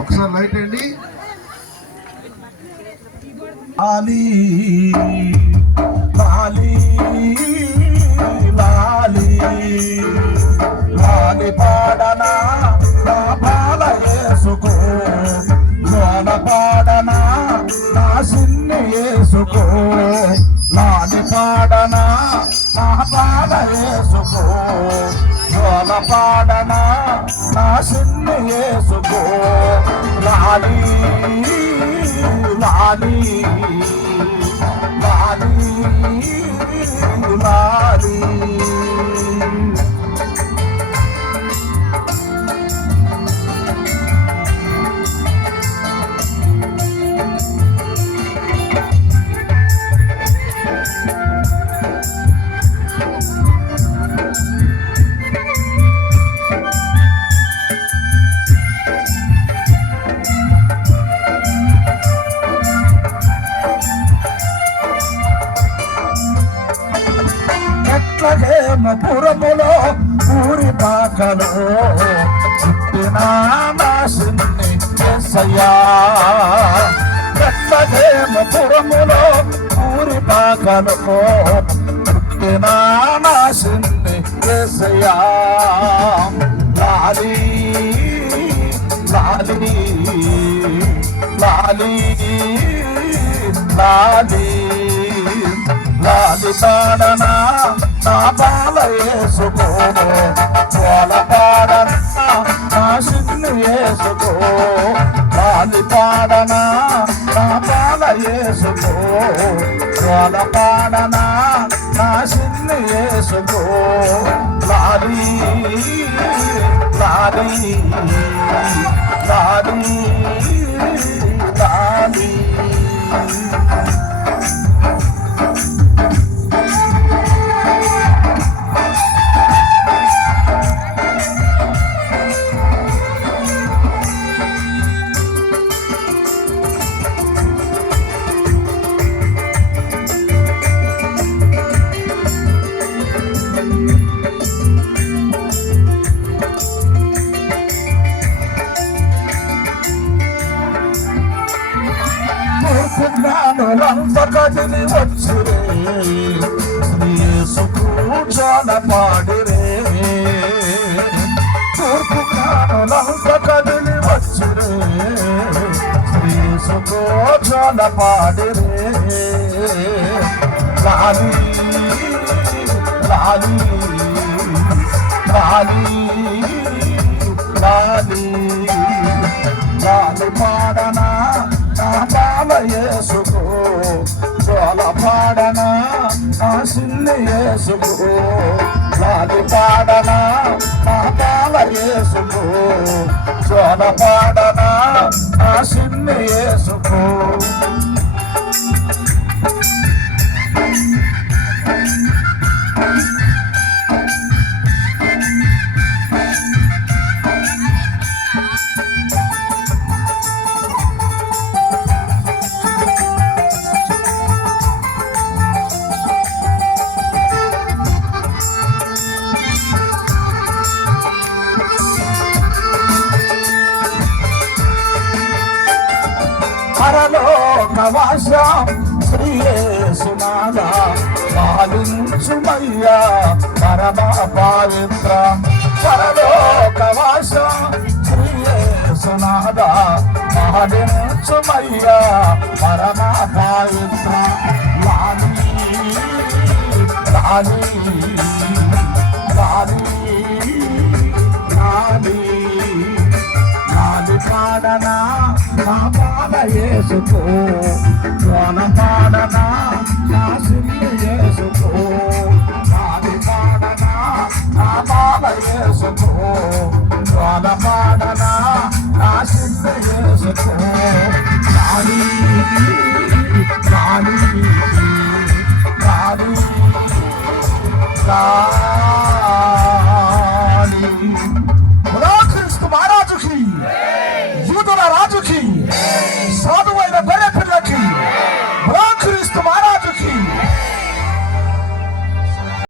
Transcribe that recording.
ఒకసారి లైట్ అండి. లాలి లాలి లాలి లాలి పాడనా నా బాల యేసుకో, లోన పాడనా నా సిన్ని యేసుకో, లాలి పాడనా నా బాల యేసుకో, లోన పాడనా నా సిన్ని యేసుకో, లాలి లాలి లాలి లాలి. పురములో ఊరి పాకలో పుట్టిన నా సిన్ని యేసయ్యా, పురములో ఊరి పాకలో పుట్టిన నా సిన్ని యేసయ్యా, లాలి లాలి లాలి లాలి లాలి పాడనా నా బాల యేసుకో, జోల పాడనా నా సిన్ని యేసుకో, లాలి పాడనా నా బాల యేసుకో, జోల పాడనా నా సిన్ని యేసుకో, లాలి లాలి లాలి లాలి. జ్ఞానులంతా కదిలి వచ్చిరే, యేసుకు జోల పాడిరే, తూర్పు జ్ఞానులంతా కదిలి వచ్చిరే, యేసుకు జోల పాడిరే, లాలి లాలి లాలి లాలి లాలి పాడనా నా బాల యేసుకో, జోల పాడనా నా సిన్ని యేసుకో, లాలి పాడనా నా బాల యేసుకో, జోల పాడనా నా సిన్ని యేసుకో. పరలోకవాసం శ్రీ యేసునాథ, పాలించుమయ్యా పరమ పవిత్ర, పరలోకవాసం శ్రీ యేసునాథ, పాలించుమయ్యా పరమ పవిత్ర, లాలి లాలి లాలి లాలి లాలి పాడనా నా బాల యేసుకో, జోల పాడనా నా సిన్ని యేసుకో, లాలి పాడనా నా బాల యేసుకో, జోల పాడనా నా సిన్ని యేసుకో, లాలి లాలి లాలి బ్రతకాలి. క్రీస్తు మహారాజుకి, యూదుల రాజుకి, సాధువైన గొర్రె పిల్లకి, క్రీస్తు